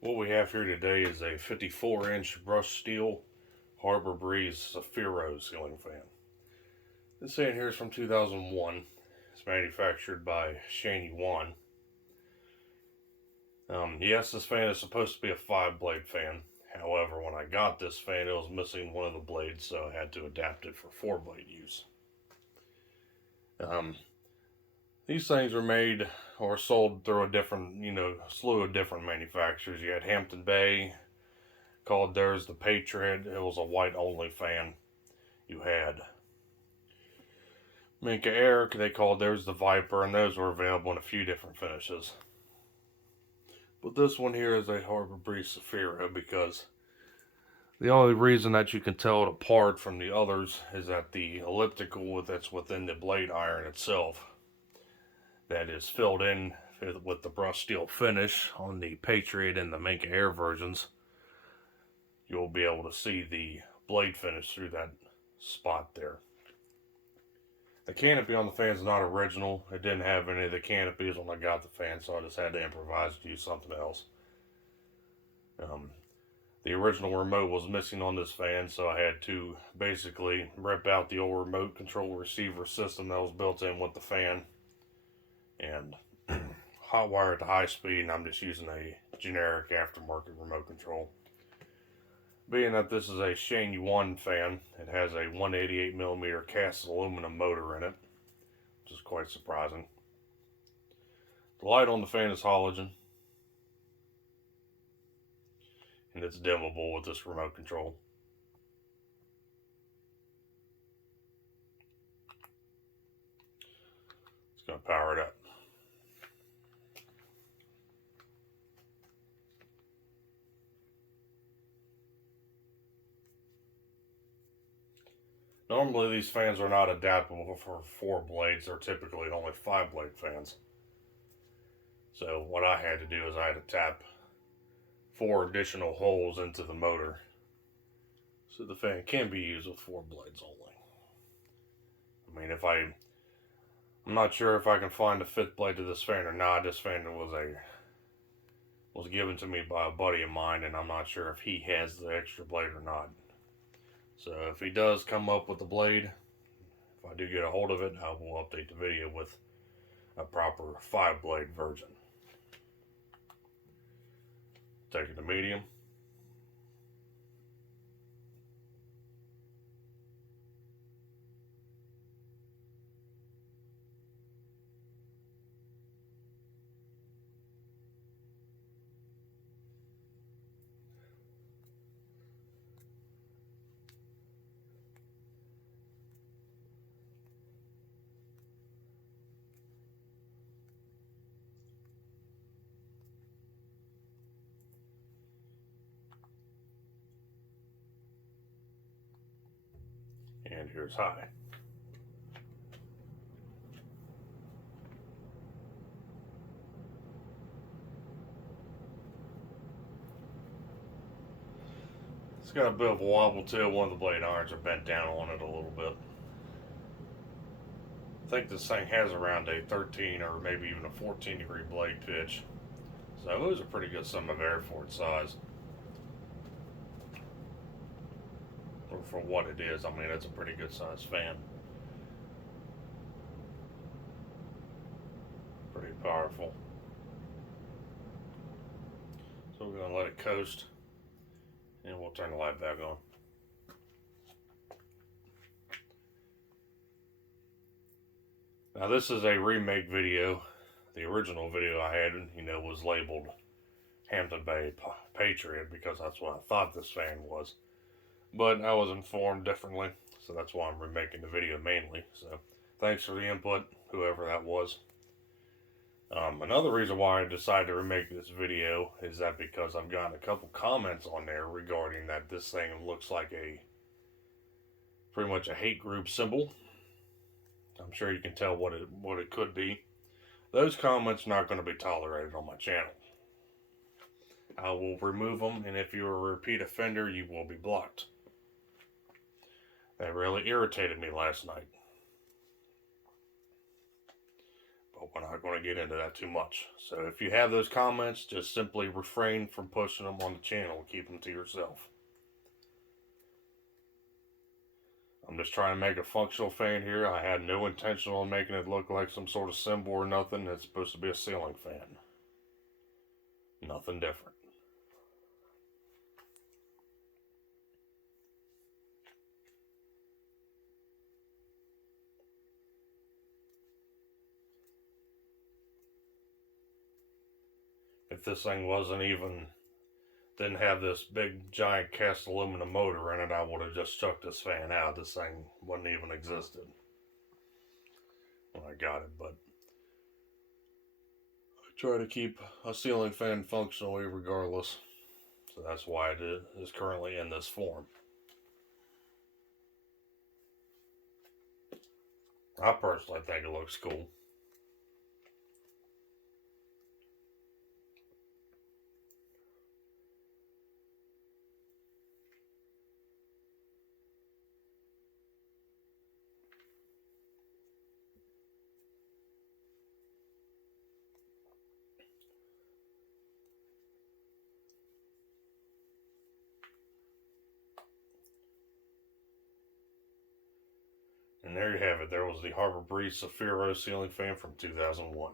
What we have here today is a 54-inch brushed steel Harbor Breeze Cefiro ceiling fan. This fan here is from 2001. It's manufactured by Shaney One. Yes, this fan is supposed to be a 5-blade fan. However, when I got this fan, it was missing one of the blades, so I had to adapt it for 4-blade use. These things were made or sold through a different, slew of different manufacturers. You had Hampton Bay, called theirs the Patriot. It was a white only fan. You had Minka Air, they called theirs the Viper, and those were available in a few different finishes. But this one here is a Harbor Breeze Cefiro because the only reason that you can tell it apart from the others is that the elliptical that's within the blade iron itself that is filled in with the brushed steel finish on the Patriot and the Minka Air versions, you'll be able to see the blade finish through that spot there. The canopy on the fan is not original. It didn't have any of the canopies when I got the fan, so I just had to improvise to use something else. The original remote was missing on this fan, so I had to basically rip out the old remote control receiver system that was built in with the fan and hotwire it to high speed, and I'm just using a generic aftermarket remote control. Being that this is a Shaney One fan, it has a 188mm cast aluminum motor in it, which is quite surprising. The light on the fan is halogen, and it's dimmable with this remote control. It's going to power it up. Normally these fans are not adaptable for 4 blades, they're typically only 5-blade fans. So what I had to do is I had to tap 4 additional holes into the motor so the fan can be used with 4 blades only. I mean, I'm not sure if I can find a 5th blade to this fan or not. This fan was given to me by a buddy of mine, and I'm not sure if he has the extra blade or not. So if he does come up with the blade, if I do get a hold of it, I will update the video with a proper 5-blade version. Take it to medium. And here's high. It's got a bit of a wobble to it. One of the blade irons are bent down on it a little bit. I think this thing has around a 13 or maybe even a 14 degree blade pitch. So it was a pretty good sum of air for its size. Or for what it is, I mean, it's a pretty good sized fan. Pretty powerful. So we're going to let it coast, and we'll turn the light back on. Now this is a remake video. The original video I had, was labeled Hampton Bay Patriot because that's what I thought this fan was. But I was informed differently, so that's why I'm remaking the video mainly. So thanks for the input, whoever that was. Another reason why I decided to remake this video is that because I've gotten a couple comments on there regarding that this thing looks like pretty much a hate group symbol. I'm sure you can tell what it could be. Those comments are not going to be tolerated on my channel. I will remove them, and if you're a repeat offender, you will be blocked. That really irritated me last night. But but we're not going to get into that too much. So if you have those comments, just simply refrain from pushing them on the channel. Keep them to yourself. I'm just trying to make a functional fan here. I had no intention on making it look like some sort of symbol or nothing. It's supposed to be a ceiling fan. Nothing different. If this thing didn't have this big giant cast aluminum motor in it, I would have just chucked this fan out. This thing wouldn't even existed when I got it, but I try to keep a ceiling fan functionally regardless. So that's why it is currently in this form. I personally think it looks cool. And there you have it. There was the Harbor Breeze Cefiro ceiling fan from 2001.